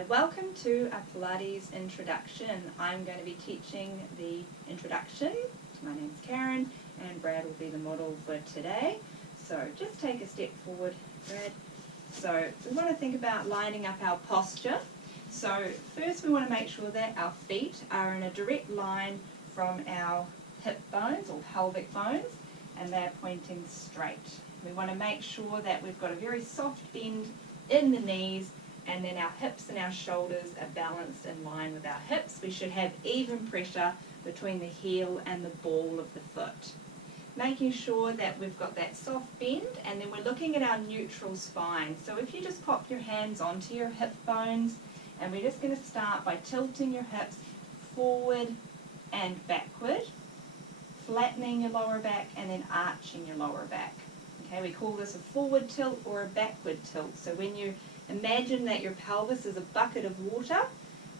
Hi, welcome to a Pilates introduction. I'm going to be teaching the introduction. My name's Karen and Brad will be the model for today. So just take a step forward, Brad. So we want to think about lining up our posture. So first we want to make sure that our feet are in a direct line from our hip bones or pelvic bones and they're pointing straight. We want to make sure that we've got a very soft bend in the knees and then our hips and our shoulders are balanced in line with our hips. We should have even pressure between the heel and the ball of the foot. Making sure that we've got that soft bend, and then we're looking at our neutral spine. So if you just pop your hands onto your hip bones, and we're just going to start by tilting your hips forward and backward, flattening your lower back and then arching your lower back. Okay, we call this a forward tilt or a backward tilt. So when you imagine that your pelvis is a bucket of water,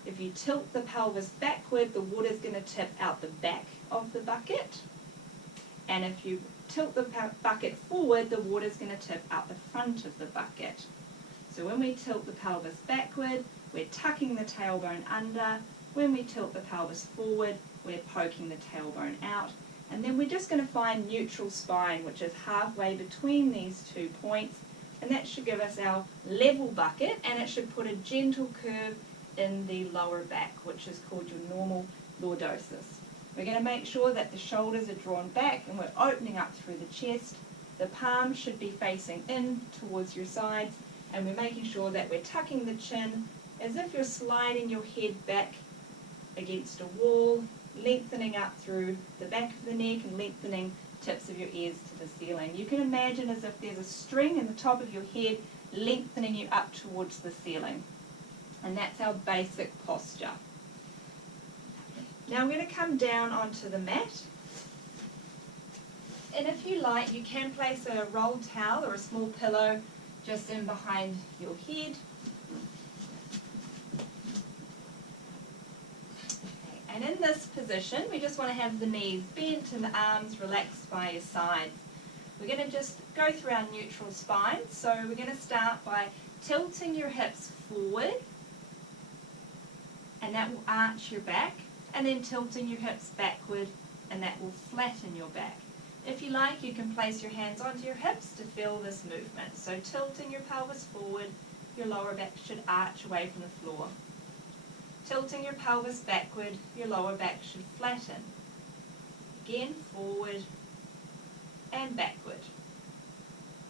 if you tilt the pelvis backward, the water is going to tip out the back of the bucket. And if you tilt the bucket forward, the water is going to tip out the front of the bucket. So when we tilt the pelvis backward, we're tucking the tailbone under. When we tilt the pelvis forward, we're poking the tailbone out. And then we're just going to find neutral spine, which is halfway between these 2 points. And that should give us our level bucket, and it should put a gentle curve in the lower back, which is called your normal lordosis. We're going to make sure that the shoulders are drawn back and we're opening up through the chest. The palms should be facing in towards your sides, and we're making sure that we're tucking the chin as if you're sliding your head back against a wall, lengthening up through the back of the neck and lengthening tips of your ears to the ceiling. You can imagine as if there's a string in the top of your head lengthening you up towards the ceiling. And that's our basic posture. Now we're going to come down onto the mat. And if you like, you can place a rolled towel or a small pillow just in behind your head. And in this position, we just want to have the knees bent and the arms relaxed by your sides. We're going to just go through our neutral spine. So we're going to start by tilting your hips forward, and that will arch your back, and then tilting your hips backward, and that will flatten your back. If you like, you can place your hands onto your hips to feel this movement. So tilting your pelvis forward, your lower back should arch away from the floor. Tilting your pelvis backward, your lower back should flatten. Again, forward and backward.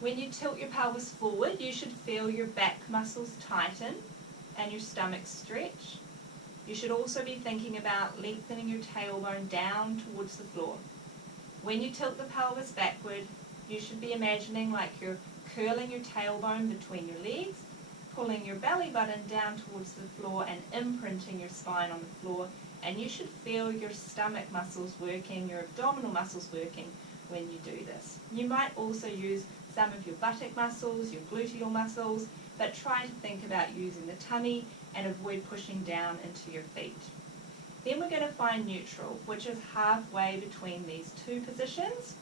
When you tilt your pelvis forward, you should feel your back muscles tighten and your stomach stretch. You should also be thinking about lengthening your tailbone down towards the floor. When you tilt the pelvis backward, you should be imagining like you're curling your tailbone between your legs, pulling your belly button down towards the floor and imprinting your spine on the floor, and you should feel your stomach muscles working, your abdominal muscles working when you do this. You might also use some of your buttock muscles, your gluteal muscles, but try to think about using the tummy and avoid pushing down into your feet. Then we're going to find neutral, which is halfway between these two positions,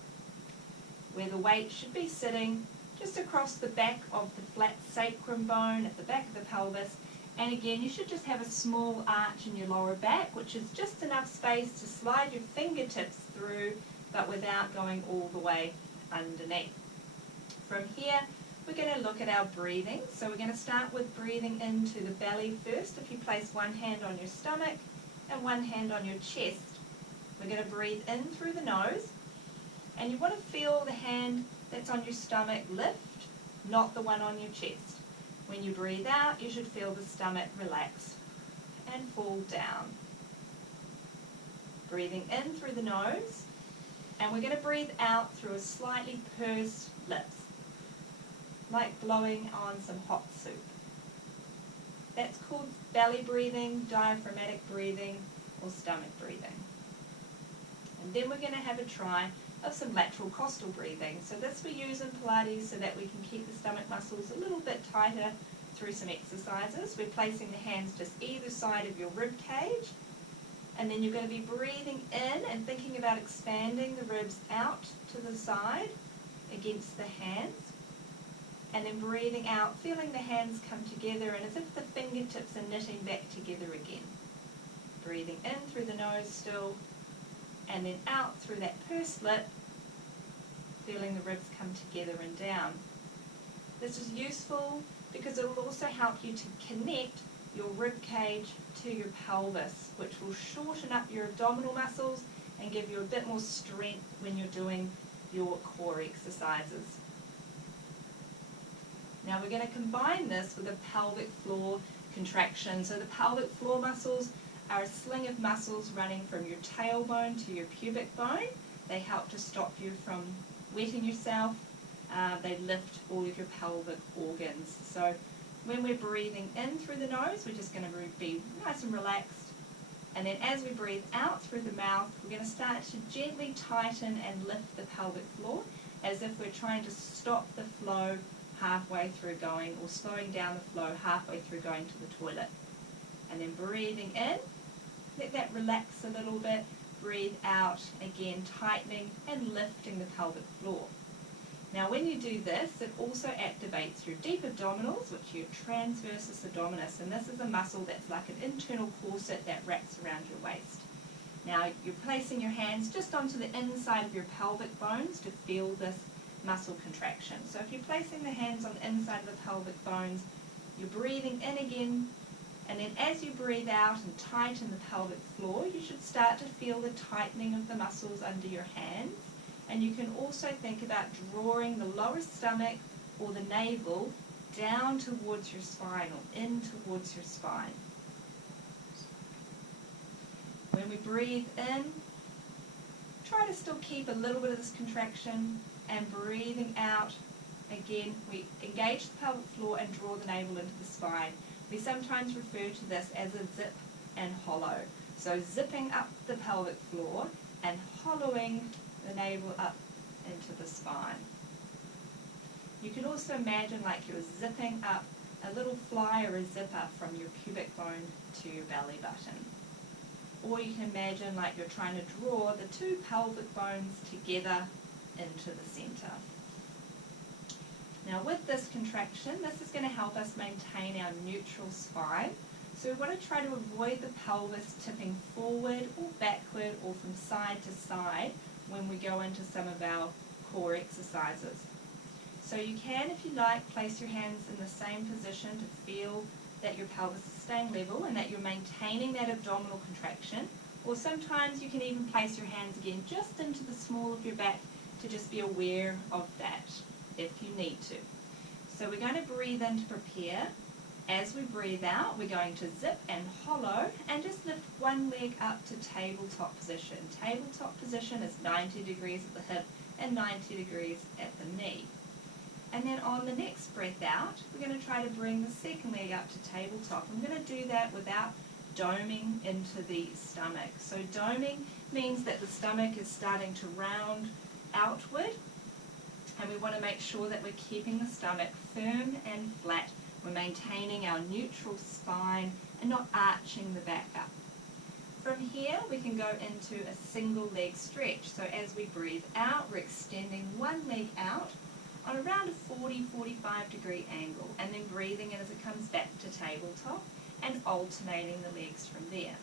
where the weight should be sitting just across the back of the flat sacrum bone at the back of the pelvis. And again, you should just have a small arch in your lower back, which is just enough space to slide your fingertips through, but without going all the way underneath. From here, we're going to look at our breathing. So we're going to start with breathing into the belly first. If you place one hand on your stomach and one hand on your chest, we're going to breathe in through the nose. And you want to feel the hand that's on your stomach lift, not the one on your chest. When you breathe out, you should feel the stomach relax and fall down. Breathing in through the nose, and we're going to breathe out through a slightly pursed lips, like blowing on some hot soup. That's called belly breathing, diaphragmatic breathing, or stomach breathing. And then we're going to have a try of some lateral costal breathing. So this we use in Pilates so that we can keep the stomach muscles a little bit tighter through some exercises. We're placing the hands just either side of your rib cage, and then you're going to be breathing in and thinking about expanding the ribs out to the side against the hands. and then breathing out, feeling the hands come together and as if the fingertips are knitting back together again. Breathing in through the nose still, and then out through that pursed lip, feeling the ribs come together and down. This is useful because it will also help you to connect your rib cage to your pelvis, which will shorten up your abdominal muscles and give you a bit more strength when you're doing your core exercises. Now we're going to combine this with a pelvic floor contraction. So the pelvic floor muscles are a sling of muscles running from your tailbone to your pubic bone. They help to stop you from wetting yourself. They lift all of your pelvic organs. So when we're breathing in through the nose, we're just going to be nice and relaxed. And then as we breathe out through the mouth, we're going to start to gently tighten and lift the pelvic floor as if we're trying to stop the flow halfway through going, or slowing down the flow halfway through going to the toilet. And then breathing in, let that relax a little bit. Breathe out, again tightening and lifting the pelvic floor. Now when you do this, it also activates your deep abdominals, which are your transversus abdominis, and this is a muscle that's like an internal corset that wraps around your waist. Now you're placing your hands just onto the inside of your pelvic bones to feel this muscle contraction. So if you're placing the hands on the inside of the pelvic bones, you're breathing in again, and then as you breathe out and tighten the pelvic floor, you should start to feel the tightening of the muscles under your hands. And you can also think about drawing the lower stomach or the navel down towards your spine or in towards your spine. When we breathe in, try to still keep a little bit of this contraction, and breathing out, again, we engage the pelvic floor and draw the navel into the spine. We sometimes refer to this as a zip and hollow. So zipping up the pelvic floor and hollowing the navel up into the spine. You can also imagine like you're zipping up a little fly or a zipper from your pubic bone to your belly button. Or you can imagine like you're trying to draw the two pelvic bones together into the center. Now with this contraction, this is going to help us maintain our neutral spine. So we want to try to avoid the pelvis tipping forward or backward or from side to side when we go into some of our core exercises. So you can, if you like, place your hands in the same position to feel that your pelvis is staying level and that you're maintaining that abdominal contraction. Or sometimes you can even place your hands again just into the small of your back to just be aware of that if you need to. So we're going to breathe in to prepare. As we breathe out, we're going to zip and hollow and just lift one leg up to tabletop position. Tabletop position is 90 degrees at the hip and 90 degrees at the knee. And then on the next breath out, we're going to try to bring the second leg up to tabletop. I'm going to do that without doming into the stomach. So doming means that the stomach is starting to round outward, and we want to make sure that we're keeping the stomach firm and flat. We're maintaining our neutral spine and not arching the back up. From here, we can go into a single leg stretch. So as we breathe out, we're extending one leg out on around a 40-45 degree angle, and then breathing in as it comes back to tabletop and alternating the legs from there.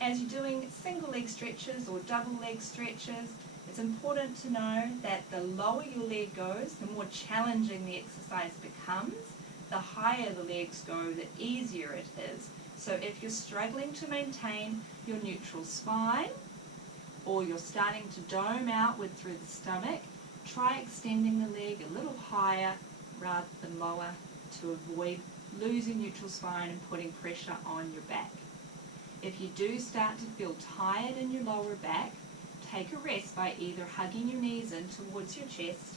As you're doing single leg stretches or double leg stretches, it's important to know that the lower your leg goes, the more challenging the exercise becomes. The higher the legs go, the easier it is. So if you're struggling to maintain your neutral spine, or you're starting to dome outward through the stomach, try extending the leg a little higher rather than lower to avoid losing neutral spine and putting pressure on your back. If you do start to feel tired in your lower back, take a rest by either hugging your knees in towards your chest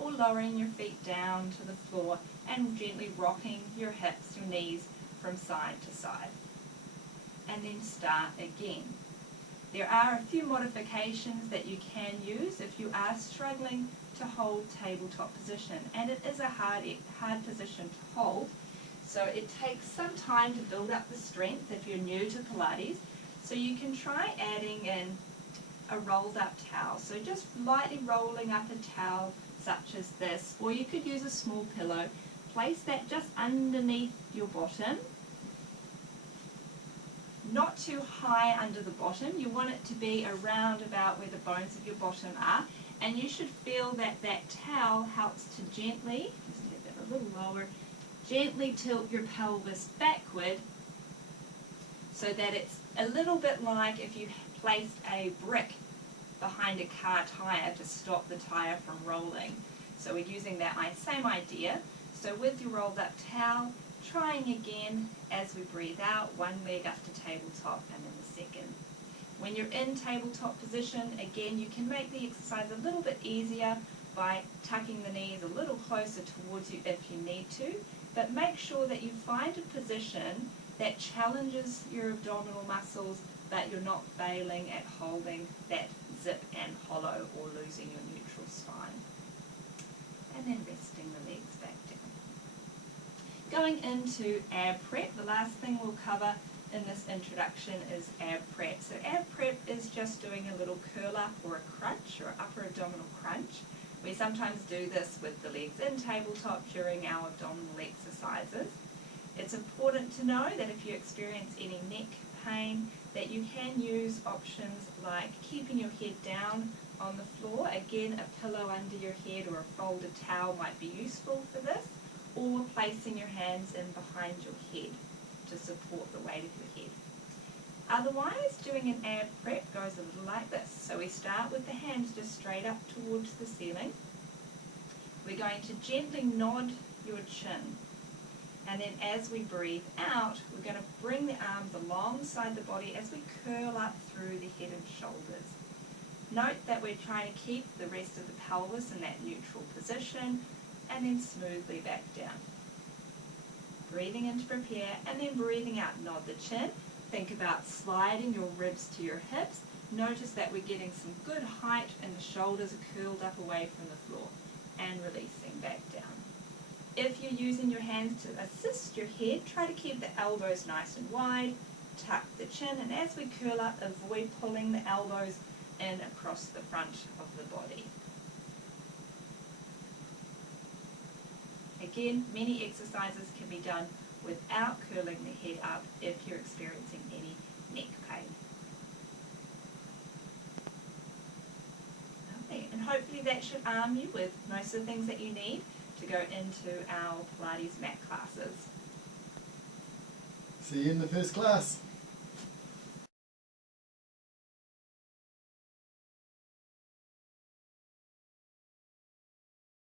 or lowering your feet down to the floor and gently rocking your hips, your knees from side to side. And then start again. There are a few modifications that you can use if you are struggling to hold tabletop position, and it is a hard position to hold, so it takes some time to build up the strength if you're new to Pilates. So you can try adding in a rolled up towel, so just lightly rolling up a towel such as this, or you could use a small pillow. Place that just underneath your bottom, not too high under the bottom. You want it to be around about where the bones of your bottom are, and you should feel that that towel helps to gently, just get that a little lower, gently tilt your pelvis backward so that it's a little bit like if you placed a brick behind a car tire to stop the tire from rolling. So we're using that same idea. So with your rolled up towel, trying again as we breathe out, one leg up to tabletop and then the second. When you're in tabletop position, again, you can make the exercise a little bit easier by tucking the knees a little closer towards you if you need to, but make sure that you find a position that challenges your abdominal muscles, but you're not failing at holding that zip and hollow or losing your neutral spine. And then resting the legs back down. Going into ab prep, the last thing we'll cover in this introduction is ab prep. So ab prep is just doing a little curl up or a crunch or upper abdominal crunch. We sometimes do this with the legs in tabletop during our abdominal exercises. It's important to know that if you experience any neck pain, that you can use options like keeping your head down on the floor. Again, a pillow under your head or a folded towel might be useful for this, or placing your hands in behind your head to support the weight of your head. Otherwise, doing an ab prep goes a little like this. So we start with the hands just straight up towards the ceiling. We're going to gently nod your chin. And then as we breathe out, we're going to bring the arms alongside the body as we curl up through the head and shoulders. Note that we're trying to keep the rest of the pelvis in that neutral position, and then smoothly back down. Breathing in to prepare, and then breathing out, nod the chin. Think about sliding your ribs to your hips. Notice that we're getting some good height and the shoulders are curled up away from the floor, and releasing back down. If you're using your hands to assist your head, try to keep the elbows nice and wide, tuck the chin, and as we curl up, avoid pulling the elbows in across the front of the body. Again, many exercises can be done without curling the head up if you're experiencing any neck pain. Okay, and hopefully that should arm you with most of the things that you need to go into our Pilates mat classes. See you in the first class.